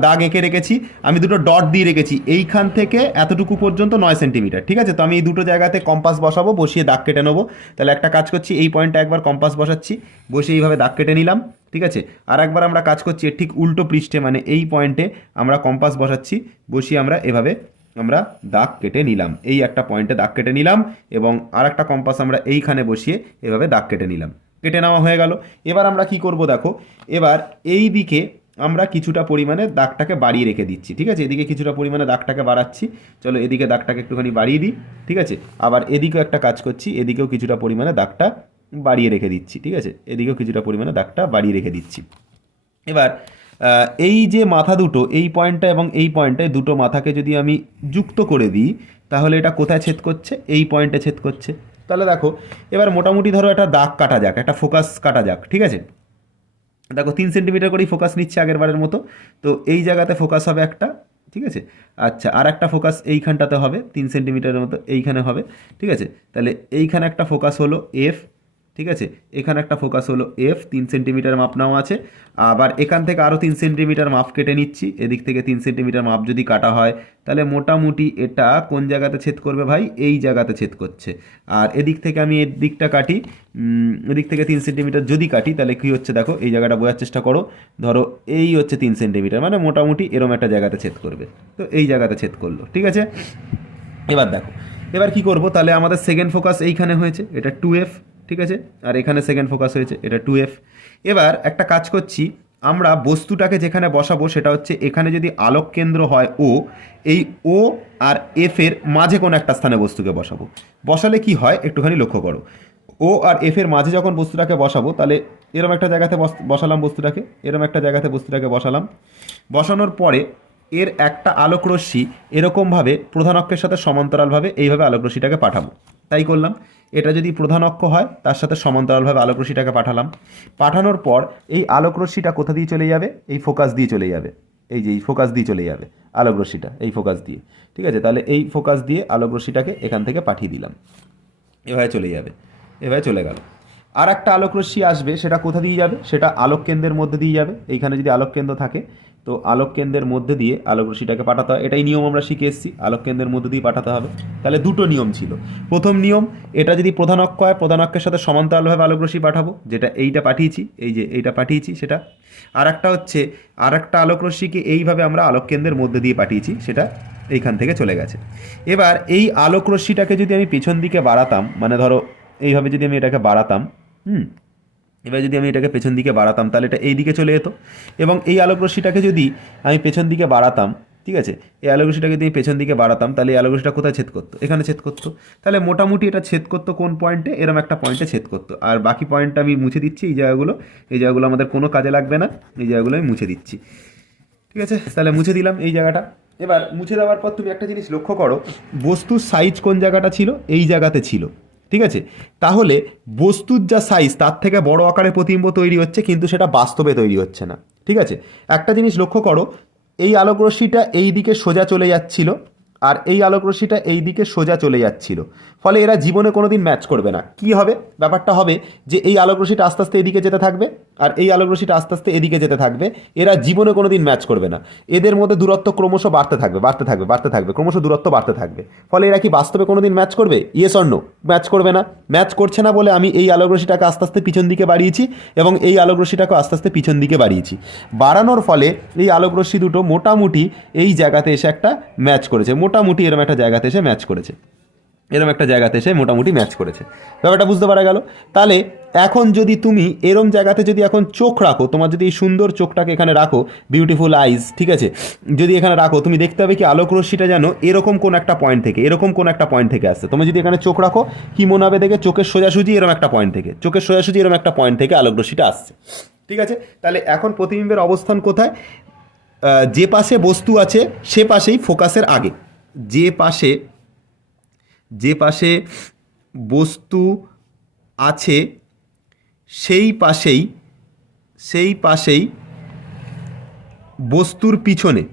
দাগ এঁকে রেখেছি, আমি দুটো ডট দিয়ে রেখেছি এইখান থেকে এতটুকু পর্যন্ত 9 সেন্টিমিটার। ঠিক আছে, তো আমি এই দুটো জায়গাতে কম্পাস বসাবো, বসিয়ে দাগ কেটে নেবো। তাহলে একটা কাজ করছি, এই পয়েন্টে একবার কম্পাস বসাচ্ছি, বসিয়ে এইভাবে দাগ কেটে নিলাম। ঠিক আছে, আর একবার আমরা কাজ করছি এর ঠিক উল্টো পৃষ্ঠে, মানে এই পয়েন্টে আমরা কম্পাস বসাচ্ছি, বসিয়ে আমরা এভাবে আমরা দাগ কেটে নিলাম, এই একটা পয়েন্টে দাগ কেটে নিলাম, এবং আর একটা কম্পাস আমরা এইখানে বসিয়ে এভাবে দাগ কেটে নিলাম। কেটে নেওয়া হয়ে গেল। এবার আমরা কি করব দেখো, এবার এই দিকে আমরা কিছুটা পরিমাণে দাগটাকে বাড়িয়ে রেখে দিচ্ছি। ঠিক আছে, এদিকে কিছুটা পরিমাণে দাগটাকে বাড়াচ্ছি। চলো এদিকে দাগটাকে একটুখানি বাড়িয়ে দিই। ঠিক আছে, আবার এদিকেও একটা কাজ করছি, এদিকেও কিছুটা পরিমাণে দাগটা বাড়িয়ে রেখে দিচ্ছি। ঠিক আছে, এদিকেও কিছুটা পরিমাণে দাগটা বাড়িয়ে রেখে দিচ্ছি। এবার এই যে মাথা দুটো, এই পয়েন্টটা এবং এই পয়েন্টটায় দুটো মাথাকে যদি আমি যুক্ত করে দিই, তাহলে এটা কোথায় ছেদ করছে? এই পয়েন্টে ছেদ করছে। তাহলে দেখো, এবার মোটামুটি ধরো একটা দাগ কাটা যাক, একটা ফোকাস কাটা যাক। ঠিক আছে, দেখো 3 সেন্টিমিটার করেই ফোকাস নিচ্ছে আগের বারের মতো। তো এই জায়গাতে ফোকাস হবে একটা। ঠিক আছে, আচ্ছা, আর একটা ফোকাস এইখানটাতে হবে 3 সেন্টিমিটারের মতো, এইখানে হবে। ঠিক আছে, তাহলে এইখানে একটা ফোকাস হলো এফ। ঠিক আছে, এখানে একটা ফোকাস হলো এফ, 3 সেন্টিমিটার মাপ নেওয়া আছে। আবার এখান থেকে আরও 3 সেন্টিমিটার মাপ কেটে নিচ্ছি। এদিক থেকে 3 সেন্টিমিটার মাপ যদি কাটা হয়, তাহলে মোটামুটি এটা কোন জায়গাতে ছেদ করবে ভাই? এই জায়গাতে ছেদ করছে। আর এদিক থেকে আমি এর দিকটা কাটি, এদিক থেকে 3 সেন্টিমিটার যদি কাটি, তাহলে কী হচ্ছে দেখো, এই জায়গাটা বোঝার চেষ্টা করো। ধরো এই হচ্ছে 3 সেন্টিমিটার, মানে মোটামুটি এরম একটা জায়গাতে ছেদ করবে। তো এই জায়গাতে ছেদ করলো। ঠিক আছে, এবার দেখো, এবার কি করব, তাহলে আমাদের সেকেন্ড ফোকাস এইখানে হয়েছে, এটা 2F। ঠিক আছে, আর এখানে সেকেন্ড ফোকাস হয়েছে, এটা 2F। এবার একটা কাজ করছি, আমরা বস্তুটাকে যেখানে বসাবো সেটা হচ্ছে এখানে যদি আলোক কেন্দ্র হয় ও, এই ও আর এফ এর মাঝে কোনো একটা স্থানে বস্তুকে বসাবো। বসালে কি হয় একটুখানি লক্ষ্য করো, ও আর এফ এর মাঝে যখন বস্তুটাকে বসাবো, তাহলে এরম একটা জায়গাতে বসালাম বস্তুটাকে, এরম একটা জায়গাতে বস্তুটাকে বসালাম। বসানোর পরে এর একটা আলোক রশ্মি এরকমভাবে প্রধান অক্ষের সাথে সমান্তরালভাবে এইভাবে আলোক রশ্মিটাকে পাঠাবো। তাই করলাম। এটা যদি প্রধান অক্ষ হয়, তার সাথে সমান্তরালভাবে আলোক রশ্মিটাকে পাঠালাম। পাঠানোর পর এই আলোক রশ্মিটা কোথা দিয়ে চলে যাবে? এই ফোকাস দিয়ে চলে যাবে। এই যে এই ফোকাস দিয়ে চলে যাবে আলোক রশ্মিটা, এই ফোকাস দিয়ে। ঠিক আছে, তাহলে এই ফোকাস দিয়ে আলোক রশ্মিটাকে এখান থেকে পাঠিয়ে দিলাম, এভাবে চলে যাবে, এভাবে চলে গেল। আর একটা আলোক রশ্মি আসবে, সেটা কোথা দিয়ে যাবে? সেটা আলোক কেন্দ্রের মধ্যে দিয়ে যাবে। এইখানে যদি আলোক কেন্দ্র থাকে, তো আলোক কেন্দ্রের মধ্যে দিয়ে আলোক রশ্মিটাকে পাঠাতে হয়। এটাই নিয়ম আমরা শিখে এসেছি, আলোক কেন্দ্রের মধ্যে দিয়ে পাঠাতে হবে। তাহলে দুটো নিয়ম ছিল। প্রথম নিয়ম, এটা যদি প্রধান অক্ষ হয়, প্রধান অক্ষের সাথে সমান্তরালভাবে আলোক রশ্মি পাঠাবো, যেটা এইটা পাঠিয়েছি, এই যে এইটা পাঠিয়েছি সেটা। আর একটা হচ্ছে, আর একটা আলোক রশ্মিকে এইভাবে আমরা আলোক কেন্দ্রের মধ্যে দিয়ে পাঠিয়েছি, সেটা এইখান থেকে চলে গেছে। এবার এই আলোক রশ্মিটাকে যদি আমি পেছন দিকে বাড়াতাম, মানে ধরো এইভাবে যদি আমি এটাকে বাড়াতাম, এবার যদি আমি এটাকে পেছন দিকে বাড়াতাম, তাহলে এটা এই দিকে চলে যেত। এবং এই আলোক রশ্মিটাকে যদি আমি পেছন দিকে বাড়াতাম, ঠিক আছে, এই আলোক রশ্মিটাকে যদি পেছন দিকে বাড়াতাম, তাহলে এই আলোক রশ্মিটা কোথায় ছেদ করতো? এখানে ছেদ করতো। তাহলে মোটামুটি এটা ছেদ করতো কোন পয়েন্টে? এরম একটা পয়েন্টে ছেদ করতো। আর বাকি পয়েন্টটা আমি মুছে দিচ্ছি, এই জায়গাগুলো, এই জায়গাগুলো আমাদের কোনো কাজে লাগবে না, এই জায়গাগুলো আমি মুছে দিচ্ছি। ঠিক আছে, তাহলে মুছে দিলাম এই জায়গাটা। এবার মুছে দেওয়ার পর তুমি একটা জিনিস লক্ষ্য করো, বস্তুর সাইজ কোন জায়গাটা ছিল? এই জায়গাতে ছিল। ঠিক আছে, তাহলে বস্তুর যা সাইজ তার থেকে বড় আকারে প্রতিবিম্ব তৈরি হচ্ছে, কিন্তু সেটা বাস্তবে তৈরি হচ্ছে না। ঠিক আছে, একটা জিনিস লক্ষ্য করো, এই আলোক রশ্মিটা এই দিকে সোজা চলে যাচ্ছিল, আর এই আলোক রশ্মিটা এই দিকে সোজা চলে যাচ্ছিল। ফলে এরা জীবনে কোনো দিন ম্যাচ করবে না। কি হবে ব্যাপারটা? হবে যে এই আলোক রশ্মিটা আস্তে আস্তে এদিকে যেতে থাকবে, আর এই আলোক রশ্মিটা আস্তে আস্তে এদিকে যেতে থাকবে। এরা জীবনে কোনো দিন ম্যাচ করবে না। এদের মধ্যে দূরত্ব ক্রমশ বাড়তে থাকবে, বাড়তে থাকবে, বাড়তে থাকবে, ক্রমশ দূরত্ব বাড়তে থাকবে। ফলে এরা কি বাস্তবে কোনো দিন ম্যাচ করবে? Yes or no? ম্যাচ করবে না। ম্যাচ করছে না বলে আমি এই আলোক রশ্মিটাকে আস্তে আস্তে পিছন দিকে বাড়িয়েছি, এবং এই আলোক রশ্মিটাকে আস্তে আস্তে পিছন দিকে বাড়িয়েছি। বাড়ানোর ফলে এই আলোক রশ্মি দুটো মোটামুটি এই জায়গাতে এসে একটা ম্যাচ করেছে, মোটামুটি এরম একটা জায়গাতে এসে ম্যাচ করেছে, এরম একটা জায়গাতে এসে মোটামুটি ম্যাচ করেছে। ব্যাপারটা বুঝতে পারা গেল? তাহলে এখন যদি তুমি এরম জায়গাতে যদি এখন চোখ রাখো, তোমার যদি এই সুন্দর চোখটাকে এখানে রাখো, বিউটিফুল আইজ, ঠিক আছে, যদি এখানে রাখো, তুমি দেখতে হবে কি আলোক রশ্মিটা যেন এরকম কোন একটা পয়েন্ট থেকে, এরকম কোন একটা পয়েন্ট থেকে আসছে। তুমি যদি এখানে চোখ রাখো, কি মনে হবে দেখে? চোখের সোজাসুজি এরম একটা পয়েন্ট থেকে, চোখের সোজাসুজি এরম একটা পয়েন্ট থেকে আলোক রশ্মিটা আসছে। ঠিক আছে, তাহলে এখন প্রতিবিম্বের অবস্থান কোথায়? যে পাশে বস্তু আছে সে পাশেই ফোকাসের আগে, যে পাশে বস্তু আছে সেই পাশেই বস্তুর পিছনে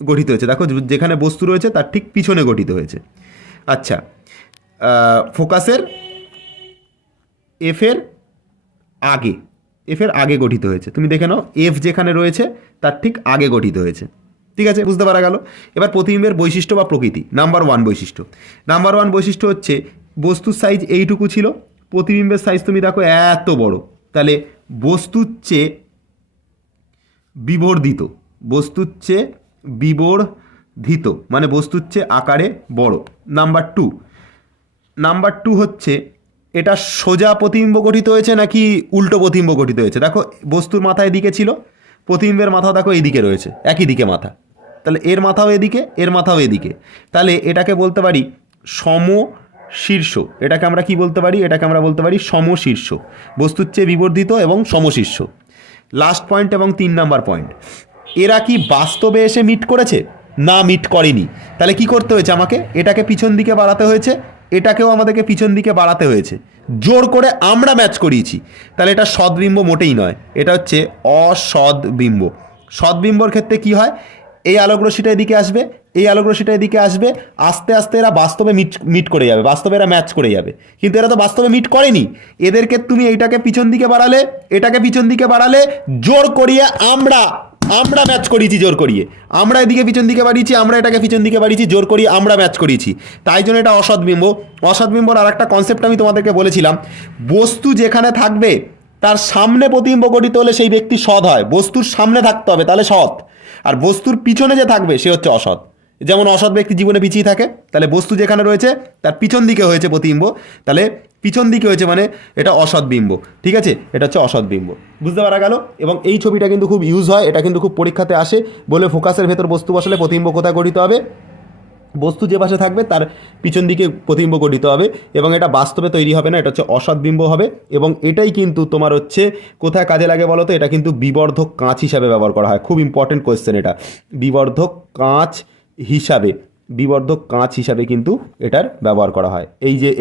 গঠিত হয়েছে। দেখো যেখানে বস্তু রয়েছে তার ঠিক পিছনে গঠিত হয়েছে। আচ্ছা, ফোকাসের এফের আগে গঠিত হয়েছে। তুমি দেখে নাও, এফ যেখানে রয়েছে তার ঠিক আগে গঠিত হয়েছে। ঠিক আছে, বুঝতে পারা গেল। এবার প্রতিবিম্বের বৈশিষ্ট্য বা প্রকৃতি। নাম্বার ওয়ান বৈশিষ্ট্য হচ্ছে বস্তুর সাইজ এইটুকু ছিল, প্রতিবিম্বের সাইজ তুমি দেখো এত বড়, তাহলে বস্তুর চেয়ে বিবর্ধিত মানে বস্তুর চেয়ে আকারে বড়। নাম্বার টু হচ্ছে এটা সোজা প্রতিবিম্ব গঠিত হয়েছে নাকি উল্টো প্রতিবিম্ব গঠিত হয়েছে। দেখো বস্তুর মাথা এদিকে ছিল, প্রতিবিম্বের মাথা দেখো এইদিকে রয়েছে, একই দিকে মাথা, তাহলে এর মাথাও এদিকে, এর মাথাও এদিকে, তাহলে এটাকে বলতে পারি সমশীর্ষ। এটাকে আমরা কি বলতে পারি? এটাকে আমরা বলতে পারি সমশীর্ষ, বস্তুর চেয়ে বিবর্ধিত এবং সমশীর্ষ। লাস্ট পয়েন্ট এবং 3 নাম্বার পয়েন্ট, এরা কি বাস্তবে এসে মিট করেছে? না, মিট করেনি। তাহলে কি করতে হয়েছে? আমাকে এটাকে পিছন দিকে বাড়াতে হয়েছে, এটাকেও আমাদেরকে পিছন দিকে বাড়াতে হয়েছে, জোর করে আমরা ম্যাচ করিয়েছি। তাহলে এটা সদ্বিম্ব মোটেই নয়, এটা হচ্ছে অসদ্বিম্ব। সদ্বিম্বর ক্ষেত্রে কি হয়? এই আলোক রশ্মিটা এদিকে আসবে, এই আলোক রশ্মিটা এদিকে আসবে, আস্তে আস্তে এরা বাস্তবে মিট করে যাবে, বাস্তবে এরা ম্যাচ করে যাবে। কিন্তু এরা তো বাস্তবে মিট করেনি। এদেরকে তুমি এইটাকে পিছন দিকে বাড়ালে, এটাকে পিছন দিকে বাড়ালে, জোর করিয়ে আমরা ম্যাচ করিয়েছি, জোর করিয়ে আমরা এদিকে পিছন দিকে বাড়িয়েছি, আমরা এটাকে পিছন দিকে বাড়িয়েছি, জোর করিয়ে আমরা ম্যাচ করিয়েছি। তাই জন্য এটা অসদ্বিম্ব। অসদ্বিম্বর আর একটা কনসেপ্ট আমি তোমাদেরকে বলেছিলাম, বস্তু যেখানে থাকবে তার সামনে প্রতিবিম্ব গঠিত হলে সেই ব্যক্তি সৎ হয়। বস্তুর সামনে থাকতে হবে, তাহলে সৎ। আর বস্তুর পিছনে যে থাকবে সে হচ্ছে অসৎ। যেমন অসৎ ব্যক্তি জীবনে পিছিয়ে থাকে, তাহলে বস্তু যেখানে রয়েছে তার পিছন দিকে হয়েছে প্রতিবিম্ব, তাহলে পিছন দিকে হয়েছে মানে এটা অসৎবিম্ব। ঠিক আছে, এটা হচ্ছে অসৎবিম্ব। বুঝতে পারা গেল? এবং এই ছবিটা কিন্তু খুব ইউজ হয়, এটা কিন্তু খুব পরীক্ষাতে আসে। বলে ফোকাসের ভেতর বস্তু বসালে প্রতিবিম্ব কোথায় গঠিত হবে? বস্তু যে পাশে থাকবে তার পিছন দিকে প্রতিবিম্ব গঠিত হবে, এবং এটা বাস্তবে তৈরি হবে না, এটা হচ্ছে অসৎবিম্ব হবে। এবং এটাই কিন্তু তোমার হচ্ছে কোথায় কাজে লাগে বলো তো? এটা কিন্তু বিবর্ধক কাঁচ হিসাবে ব্যবহার করা হয়। খুব ইম্পর্টেন্ট কোয়েশ্চেন এটা, বিবর্ধক কাঁচ হিসাবে কিন্তু এটার ব্যবহার করা হয়।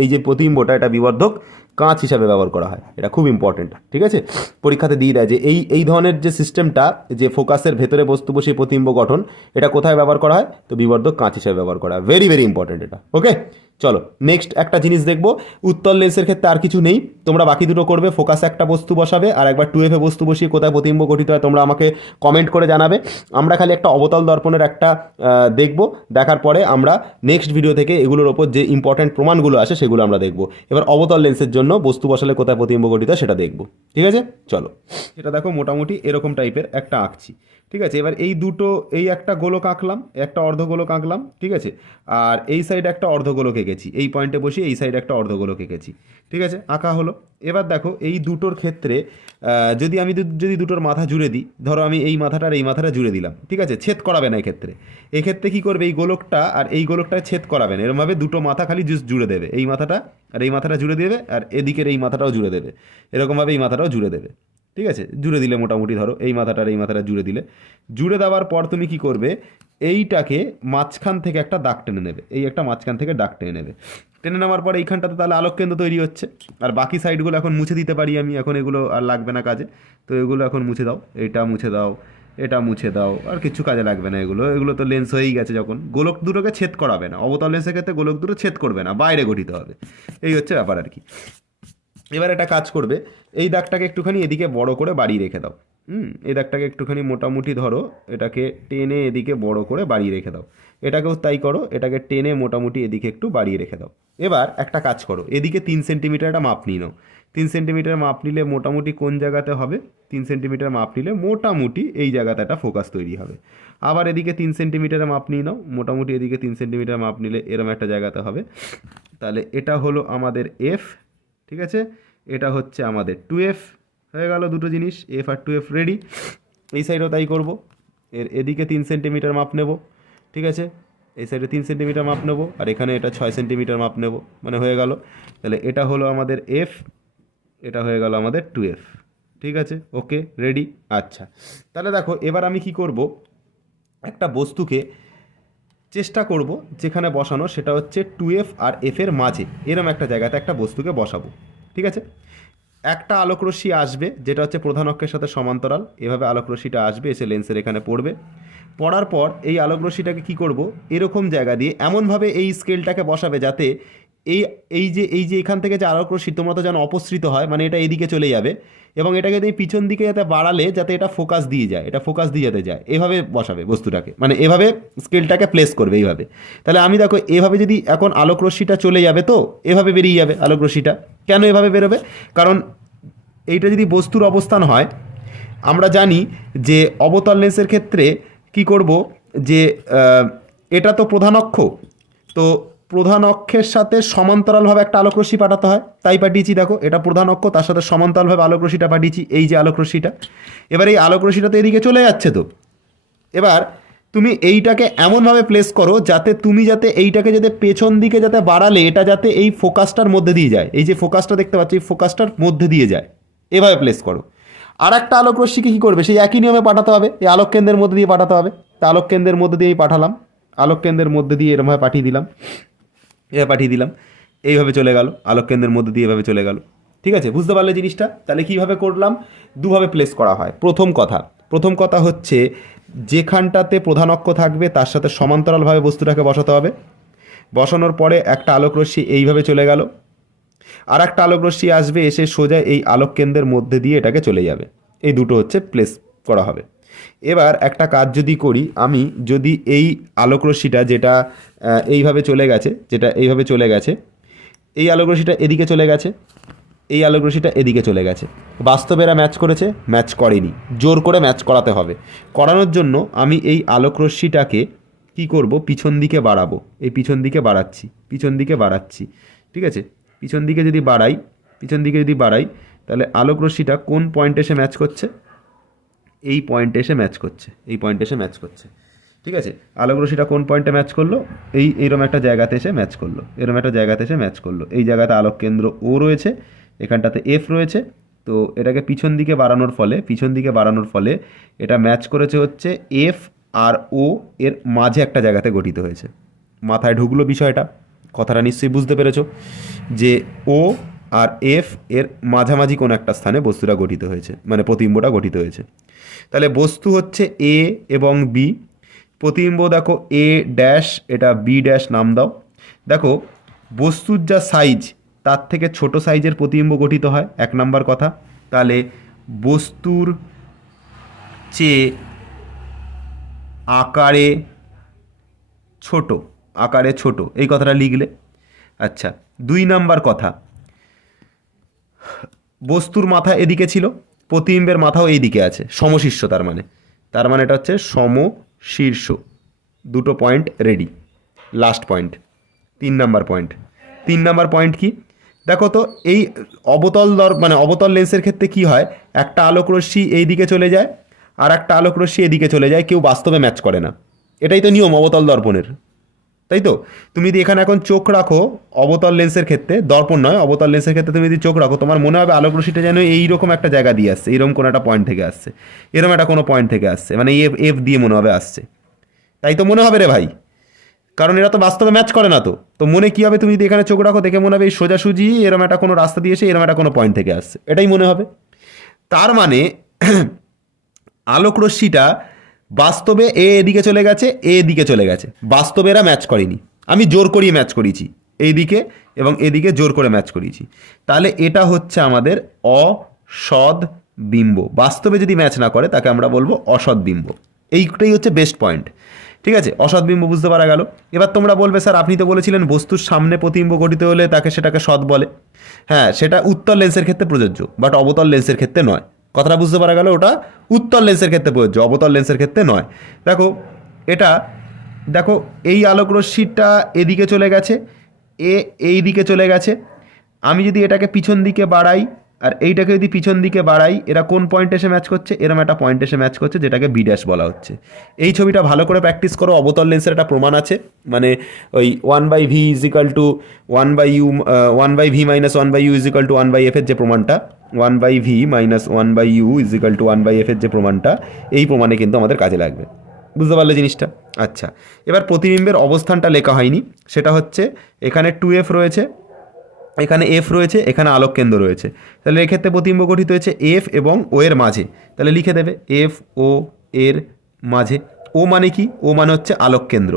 এই যে প্রতিবিম্বটা, এটা বিবর্ধক কাঁচ হিসাবে ব্যবহার করা হয়। এটা খুব ইম্পর্টেন্ট। ঠিক আছে, পরীক্ষাতে দিয়ে দেয় যে এই ধরনের যে সিস্টেমটা, যে ফোকাসের ভেতরে বস্তু বসিয়ে প্রতিবিম্ব গঠন, এটা কোথায় ব্যবহার করা হয়? তো বিবর্ধক কাঁচ হিসাবে ব্যবহার করা হয়। ভেরি ভেরি ইম্পর্টেন্ট এটা। ওকে, চলো নেক্সট একটা জিনিস দেখবো। উত্তল লেন্সের ক্ষেত্রে আর কিছু নেই, তোমরা বাকি দুটো করবে। ফোকাসে একটা বস্তু বসাবে, আর একবার 2F এ বস্তু বসিয়ে কোথায় প্রতিবিম্ব গঠিত হয় তোমরা আমাকে কমেন্ট করে জানাবে। আমরা খালি একটা অবতল দর্পণের একটা দেখব, দেখার পরে আমরা নেক্সট ভিডিও থেকে এগুলোর ওপর যে ইম্পর্টেন্ট প্রমাণগুলো আসে সেগুলো আমরা দেখব। এবার অবতল লেন্সের জন্য বস্তু বসালে কোথায় প্রতিবিম্ব গঠিত হয় সেটা দেখব। ঠিক আছে, চলো। এটা দেখো মোটামুটি এরকম টাইপের একটা আঁকছি। ঠিক আছে, এবার এই দুটো, এই একটা গোলক আঁকলাম, একটা অর্ধগোলক আঁকলাম। ঠিক আছে, আর এই সাইডে একটা অর্ধগোলক এঁকেছি, এই পয়েন্টে বসিয়ে এই সাইডে একটা অর্ধগোলক এঁকেছি। ঠিক আছে, আঁকা হলো। এবার দেখো এই দুটোর ক্ষেত্রে যদি দুটোর মাথা জুড়ে দিই, ধরো আমি এই মাথাটার এই মাথাটা জুড়ে দিলাম। ঠিক আছে, ছেদ করাবে না এক্ষেত্রে কী করবে? এই গোলকটা আর এই গোলকটা ছেদ করাবে না, এরমভাবে দুটো মাথা খালি জাস্ট জুড়ে দেবে। এই মাথাটা আর এই মাথাটা জুড়ে দেবে, আর এদিকের এই মাথাটাও জুড়ে দেবে, এরকমভাবে এই মাথাটাও জুড়ে দেবে। ঠিক আছে, জুড়ে দিলে মোটামুটি ধরো এই মাথাটার এই মাথাটা জুড়ে দেওয়ার পর তুমি কি করবে? এইটাকে মাঝখান থেকে একটা দাগ টেনে নেবে, এই একটা মাঝখান থেকে দাগ টেনে নেবে। টেনে নেওয়ার পর এইখানটাতে তাহলে আলোক কেন্দ্র তৈরি হচ্ছে। আর বাকি সাইডগুলো এখন মুছে দিতে পারি আমি, এখন এগুলো আর লাগবে না কাজে, তো এগুলো এখন মুছে দাও। এটা মুছে দাও, এটা মুছে দাও, আর কিছু কাজে লাগবে না এগুলো তো লেন্স হয়েই গেছে। যখন গোলক দুটোকে ছেদ করাবে না, অবতল লেন্সের ক্ষেত্রে গোলক দুটো ছেদ করবে না, বাইরে গঠিত হবে। এই হচ্ছে ব্যাপার আর কি। এবার একটা কাজ করবে, এই দাগটাকে একটুখানি এদিকে বড় করে বাড়িয়ে রেখে দাও। এই দাগটাকে একটুখানি মোটামুটি ধরো, এটাকে টেনে এদিকে বড় করে বাড়িয়ে রেখে দাও। এটাকেও তাই করো, এটাকে টেনে মোটামুটি এদিকে একটু বাড়িয়ে রেখে দাও। এবার একটা কাজ করো, এদিকে 3 সেন্টিমিটার একটা মাপ নিয়ে নাও। 3 সেন্টিমিটার মাপ নিলে মোটামুটি কোন জায়গাতে হবে? 3 সেন্টিমিটার মাপ নিলে মোটামুটি এই জায়গাতে একটা ফোকাস তৈরি হবে। আবার এদিকে 3 সেন্টিমিটারের মাপ নিয়ে নাও, মোটামুটি এদিকে 3 সেন্টিমিটার মাপ নিলে এরম একটা জায়গাতে হবে। তাহলে এটা হলো আমাদের এফ। ঠিক আছে, এটা হচ্ছে আমাদের 2F। হয়ে গেল দুটো জিনিস, এফ আর 2F রেডি। এই সাইডেও তাই করব, এদিকে 3 সেন্টিমিটার মাপ নেব। ঠিক আছে, এই সাইডে 3 সেন্টিমিটার মাপ নেব, আর এখানে এটা 6 সেন্টিমিটার মাপ নেব, মানে হয়ে গেল। তাহলে এটা হলো আমাদের এফ, এটা হয়ে গেল আমাদের 2F। ঠিক আছে, ওকে, রেডি। আচ্ছা, তাহলে দেখো এবার আমি কি করব, একটা বস্তুকে চেষ্টা করব যেখানে বসানো সেটা হচ্ছে 2F আর F এর মাঝে, এরম একটা জায়গাতে একটা বস্তুকে বসাবো। ঠিক আছে। একটা আলোকরশ্মি আসবে যেটা হচ্ছে প্রধান অক্ষের সাথে সমান্তরাল, এভাবে আলোকরশ্মিটা আসবে, এসে লেন্সের এখানে পড়বে। পড়ার পর এই আলোকরশ্মিটাকে কি করব, এরকম জায়গা দিয়ে এমনভাবে এই স্কেলটাকে বসাবে যাতে এই এই যে এখান থেকে যে আলোকরশ্মি তোমরা তো জানো অপসৃত হয়, মানে এটা এদিকে চলে যাবে, এবং এটাকে তুমি পিছন দিকে যাতে বাড়ালে যাতে এটা ফোকাস দিয়ে যায়, এটা ফোকাস দিয়ে যাতে যায়, এভাবে বসাবে বস্তুটাকে, মানে এভাবে স্কেলটাকে প্লেস করবে এইভাবে। তাহলে আমি দেখো এভাবে যদি এখন আলোকরশ্মিটা চলে যাবে তো এভাবে বেরিয়ে যাবে আলোকরশ্মিটা। কেন এভাবে বেরোবে? কারণ এইটা যদি বস্তুর অবস্থান হয়, আমরা জানি যে অবতল লেন্সের ক্ষেত্রে কি করব, যে এটা তো প্রধান অক্ষ, তো প্রধান অক্ষের সাথে সমান্তরালভাবে একটা আলোকরশ্মি পাঠাতে হয়, তাই পাঠিয়েছি। দেখো এটা প্রধান অক্ষ, তার সাথে সমান্তরালভাবে আলোকরশ্মিটা পাঠিয়েছি, এই যে আলোকরশ্মিটা। এবার এই আলোকরশ্মিটা তো এদিকে চলে যাচ্ছে, তো এবার তুমি এইটাকে এমনভাবে প্লেস করো যাতে তুমি যাতে এইটাকে যাতে পেছন দিকে যাতে বাড়ালে এটা যাতে এই ফোকাসটার মধ্যে দিয়ে যায়, এই যে ফোকাসটা দেখতে পাচ্ছি এই ফোকাসটার মধ্যে দিয়ে যায়, এভাবে প্লেস করো। আর একটা আলোকরশ্মিকে কী করবে, সেই একই নিয়মে পাঠাতে হবে, এই আলোক কেন্দ্রের মধ্যে দিয়ে পাঠাতে হবে। তা আলোক কেন্দ্রের মধ্যে দিয়ে পাঠালাম, আলোক কেন্দ্রের মধ্যে দিয়ে এরমভাবে পাঠিয়ে দিলাম, এভাবে পাঠিয়ে দিলাম, এইভাবে চলে গেল, আলোক কেন্দ্রের মধ্যে দিয়ে এভাবে চলে গেল। ঠিক আছে, বুঝতে পারলে জিনিসটা? তাহলে কীভাবে করলাম, দুভাবে প্লেস করা হয়। প্রথম কথা হচ্ছে যেখানটাতে প্রধান অক্ষ থাকবে তার সাথে সমান্তরালভাবে বস্তুটাকে বসাতে হবে। বসানোর পরে একটা আলোকরশ্মি এইভাবে চলে গেল, আর একটা আলোকরশ্মি আসবে, এসে সোজা এই আলোক কেন্দ্রের মধ্যে দিয়ে এটাকে চলে যাবে। এই দুটো হচ্ছে প্লেস করা হবে। এবার একটা কাজ যদি করি, আমি যদি এই আলোকরশ্মিটা যেটা এইভাবে চলে গেছে, এই আলোকরশ্মিটা এদিকে চলে গেছে, এই আলোকরশ্মিটা এদিকে চলে গেছে, বাস্তবে এরা ম্যাচ করেছে? ম্যাচ করেনি, জোর করে ম্যাচ করাতে হবে। করানোর জন্য আমি এই আলোকরশ্মিটাকে কি করব, পিছন দিকে বাড়াবো, এই পিছন দিকে বাড়াচ্ছি। ঠিক আছে, পিছন দিকে যদি বাড়াই তাহলে আলোকরশ্মিটা কোন পয়েন্টে এসে ম্যাচ করছে, এই পয়েন্টে এসে ম্যাচ করছে। ঠিক আছে, আলোকরশ্মিটা কোন পয়েন্টে ম্যাচ করলো, এইরকম একটা জায়গাতে এসে ম্যাচ করলো, এই জায়গাতে আলোক কেন্দ্র ও রয়েছে, এখানটাতে এফ রয়েছে। তো এটাকে পিছন দিকে বাড়ানোর ফলে এটা ম্যাচ করেছে হচ্ছে এফ আর ও এর মাঝে একটা জায়গাতে গঠিত হয়েছে। মাথায় ঢুকলো বিষয়টা, কথাটা নিশ্চয়ই বুঝতে পেরেছো যে ও আর এফ এর মাঝামাঝি কোনো একটা স্থানে বস্তুটা গঠিত হয়েছে, মানে প্রতিবিম্বটা গঠিত হয়েছে। তাহলে বস্তু হচ্ছে এ এবং বি, প্রতিবিম্ব দেখো এ ড্যাশ, এটা বি ড্যাশ নাম দাও। দেখো বস্তুর যা সাইজ তার থেকে ছোট সাইজের প্রতিবিম্ব গঠিত হয়, 1 নাম্বার কথা। তাহলে বস্তুর চেয়ে আকারে ছোট এই কথাটা লিখলে। আচ্ছা, 2 নাম্বার কথা, বস্তুর মাথা এদিকে ছিল, প্রতিবিম্বের মাথাও এইদিকে আছে, সমশীর্ষ, তার মানে এটা হচ্ছে সমশীর্ষ। দুটো point ready. Last point, 3 number point কি দেখো তো, এই অবতল লেন্সের ক্ষেত্রে কি হয়, একটা আলোকরশ্মি এই দিকে চলে যায় আর একটা আলোকরশ্মি এদিকে চলে যায়, কেউ বাস্তবে ম্যাচ করে না। এটাই তো নিয়ম অবতল দর্পণের, তাই তো? তুমি যদি এখানে এখন চোখ রাখো অবতল লেন্সের ক্ষেত্রে, দর্পণ নয়, অবতল লেন্সের ক্ষেত্রে তুমি যদি চোখ রাখো, তোমার মনে হবে আলোকরশ্মিটা যেন এইরকম একটা জায়গা দিয়ে আসছে, এইরকম কোনো একটা পয়েন্ট থেকে আসছে, এরকম একটা কোনো পয়েন্ট থেকে আসছে, মানে এফ দিয়ে মনে হবে আসছে। তাই তো মনে হবে রে ভাই, কারণ এরা তো বাস্তবে ম্যাচ করে না। তো মনে কী হবে, তুমি যদি এখানে চোখ রাখো, দেখে মনে হবে এই সোজাসুজি এরকম একটা কোনো রাস্তা দিয়ে এসে এরকম একটা কোনো পয়েন্ট থেকে আসছে, এটাই মনে হবে। তার মানে আলোকরশ্মিটা বাস্তবে এদিকে চলে গেছে, বাস্তবে এরা ম্যাচ করেনি, আমি জোর করিয়ে ম্যাচ করিয়েছি, এইদিকে এবং এদিকে জোর করে ম্যাচ করিয়েছি। তাহলে এটা হচ্ছে আমাদের অসৎ বিম্ব। বাস্তবে যদি ম্যাচ না করে তাকে আমরা বলবো অসৎ বিম্ব। এইটাই হচ্ছে বেস্ট পয়েন্ট। ঠিক আছে, অসৎ বিম্ব বুঝতে পারা গেল। এবার তোমরা বলবে স্যার আপনি তো বলেছিলেন বস্তুর সামনে প্রতিবিম্ব গঠিত হলে সেটাকে সৎ বলে। হ্যাঁ, সেটা উত্তল লেন্সের ক্ষেত্রে প্রযোজ্য, বাট অবতল লেন্সের ক্ষেত্রে নয়। কথাটা বুঝতে পারা গেল, ওটা উত্তল লেন্সের ক্ষেত্রে প্রযোজ্য, অবতল লেন্সের ক্ষেত্রে নয়। দেখো এই আলোকরশ্মিটা এদিকে চলে গেছে, এই দিকে চলে গেছে। আমি যদি এটাকে পিছন দিকে বাড়াই আর এইটাকে যদি পিছন দিকে বাড়াই, এরা কোন পয়েন্ট এসে ম্যাচ করছে, এরম একটা পয়েন্ট এসে ম্যাচ করছে, যেটাকে বি ড্যাশ বলা হচ্ছে। এই ছবিটা ভালো করে প্র্যাকটিস করো, অবতল লেন্সের একটা প্রমাণ আছে, মানে ওই 1/v = 1/u 1/v - 1/u = 1/f এর যে প্রমাণটা, 1/v - 1/u = 1/f এর যে প্রমাণটা, এই প্রমাণে কিন্তু আমাদের কাজে লাগবে। বুঝতে পারলে জিনিসটা? আচ্ছা, এবার প্রতিবিম্বের অবস্থানটা লেখা হয়নি, সেটা হচ্ছে এখানে 2f রয়েছে, এখানে এফ রয়েছে, এখানে আলোক কেন্দ্র রয়েছে, তাহলে এক্ষেত্রে প্রতিবিম্ব গঠিত হয়েছে এফ এবং ও এর মাঝে, তাহলে লিখে দেবে এফ ও এর মাঝে। ও মানে কি? ও মানে হচ্ছে আলোক কেন্দ্র।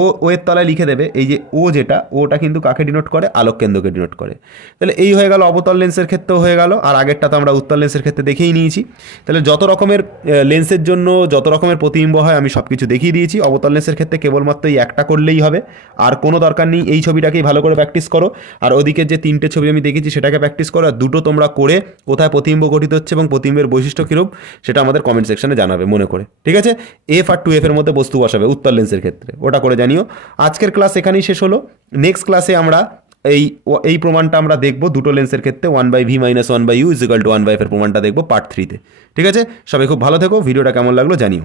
ও এর তলায় লিখে দেবে এই যে ও, যেটা ওটা কিন্তু কাকে ডিনোট করে? আলোক কেন্দ্রকে ডিনোট করে। তাহলে এই হয়ে গেল অবতল লেন্সের ক্ষেত্রেও হয়ে গেল, আর আগেরটা তো আমরা উত্তল লেন্সের ক্ষেত্রে দেখেই নিয়েছি। তাহলে যত রকমের লেন্সের জন্য যত রকমের প্রতিবিম্ব হয় আমি সব কিছু দেখিয়ে দিয়েছি। অবতল লেন্সের ক্ষেত্রে কেবলমাত্র এই একটা করলেই হবে, আর কোনো দরকার নেই। এই ছবিটাকেই ভালো করে প্র্যাকটিস করো, আর ওদিকে যে তিনটে ছবি আমি দেখেছি সেটাকে প্র্যাকটিস করো, আর দুটো তোমরা করে কোথায় প্রতিবিম্ব গঠিত হচ্ছে এবং প্রতিবিম্বের বৈশিষ্ট্য কীরূপ সেটা আমাদের কমেন্ট সেকশনে জানাবে মনে করে, ঠিক আছে? এফ আর 2F এর মধ্যে বস্তু বসাবে উত্তল লেন্সের ক্ষেত্রে, ওটা করে জানিও। আজকের ক্লাস এখানেই শেষ হলো। নেক্সট ক্লাসে আমরা এই প্রমাণটা আমরা দেখবো দুটো লেন্সের ক্ষেত্রে 1/v - 1/u = 1/f এর প্রমাণটা দেখবো পার্ট 3-তে, ঠিক আছে? সবাই খুব ভালো থেকো, ভিডিওটা কেমন লাগলো জানিও।